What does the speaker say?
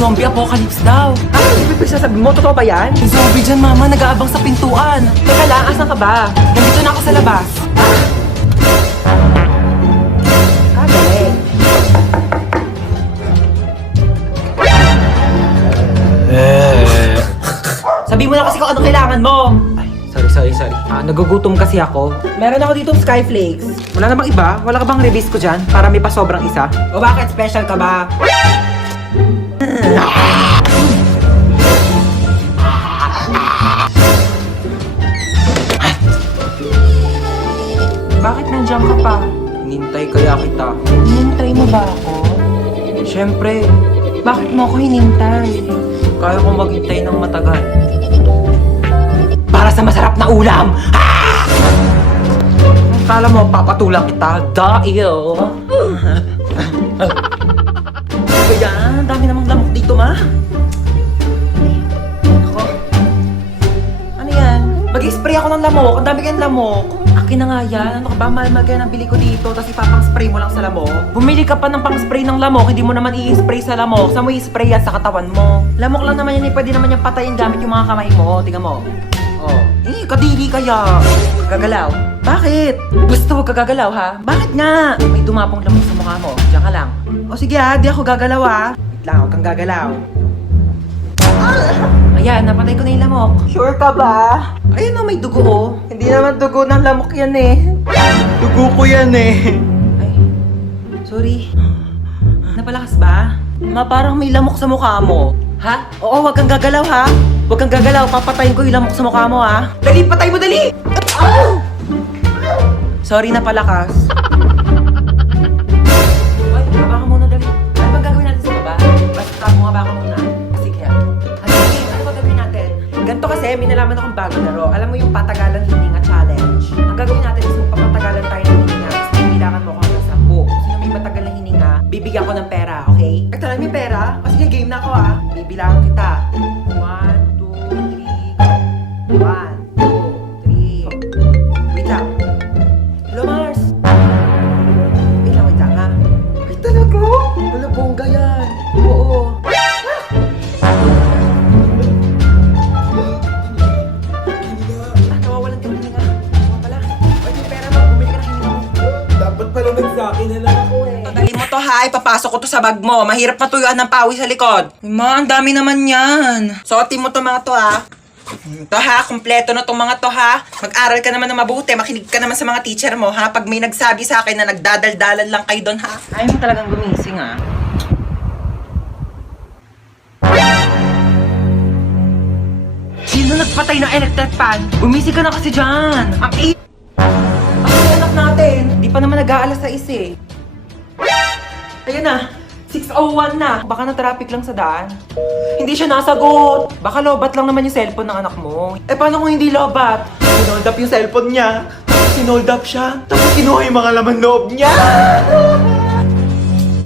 zombie apocalypse daw. Ano yung pinagsasabi mo? Totoo ba yan? May zombie dyan, mama. Nag-aabang sa pintuan. Teka lang, asan ka ba? Nandito na ako sa labas. Galing. Sabi mo na kasi kung ano kailangan mo. Ay, sorry. Nagugutom kasi ako. Meron ako dito Skyflakes. Wala namang iba? Wala ka bang release ko dyan? Para may pa sobrang isa? O bakit? Special ka ba? Bakit nandiyan ka pa? Hinintay kaya kita. Hinintay mo ba ako? Siyempre, Bakit mo ako hinintay? kaya ko maghintay ng matagal. Para sa masarap na ulam! Kala mo, papatulang kita. Dahil. Ano ba yan? Dami namang lamok dito, ma. Ako. Ano yan? Mag-spray ako ng lamok. Ang dami kayong lamok. Akin na nga yan. Ano ka ba? Mahal-mahal kaya ng bili ko dito. Tapos ipapang-spray mo lang sa lamok. Bumili ka pa ng pang-spray ng lamok. Hindi mo naman i-spray sa lamok. Saan mo i-spray yan? Sa katawan mo. Lamok lang naman yan. Pwede naman yung patayin gamit yung mga kamay mo. Tingnan mo. Oh. Kadiri kaya. Gagalaw. Bakit? Basta huwag ka gagalaw, ha? Bakit nga? May dumapong lamok sa mukha mo. Diyan ka lang. O sige ha, di ako gagalaw ha. Wait lang, huwag kang gagalaw. Ayan, napatay ko na yung lamok. Sure ka ba? Ayun o, may dugo o. Hindi naman dugo ng lamok yan eh. Dugo ko yan eh. Ay, sorry. Napalakas ba? Ma, parang may lamok sa mukha mo. Ha? Oo, huwag kang gagalaw ha. Huwag kang gagalaw, papatayin ko yung lamok sa mukha mo ha. Dali, patay mo, dali! Ow! Sorry na palakas. Ay, baba ka muna, dali. Ano bang gagawin natin sa baba? Basta mo nga ba ako muna? Sige. Ay, sige, ano ba gagawin natin? Ganito kasi, may nalaman akong bago laro. Alam mo yung patagalan hininga challenge? Ang gagawin natin is papatagalan tayo ng hininga. Tapos bibilangan mo ko hanggang 10. Kung sino may matagal na hininga, bibigyan ko ng pera, okay? Ay, talaga may pera? O sige, game na ako ah. Bibilangan kita. 1, 2, 3, go. 1, 2, 3. Wait lang. Hello, Mars. Wait lang ha. Ay, talaga? Wala, bongga yan. Oo. Nawawalan ka ng hininga. Ano pala? Ay, yung pera mo. Bumili ka ng hininga mo. Dapat pala nagsakin na lang ako eh. Dali mo to ha, ipapasok ko to sa bag mo. Mahirap matuyuan ng pawis sa likod. Ma, ang dami naman yan. Suotin mo to mga to ha. Ito ha, kumpleto na tong mga to ha. Mag-aral ka naman na mabuti, makinig ka naman sa mga teacher mo ha. Pag may nagsabi sa akin na nagdadaldalan lang kayo doon ha. Ayaw mo talagang gumising ha. Sino nagpatay ng electric fan? Gumising ka na kasi dyan. Ang Ang anak natin. Di pa naman nag-aalas sa eh. Ayan na, 6:01 na. Baka na-traffic lang sa daan. Hindi siya nasagot. Baka lobat lang naman yung cellphone ng anak mo. Eh paano kung hindi lobat? Sinold up yung cellphone niya. Tapos sinold up siya. Tapos kinuha yung mga laman loob niya.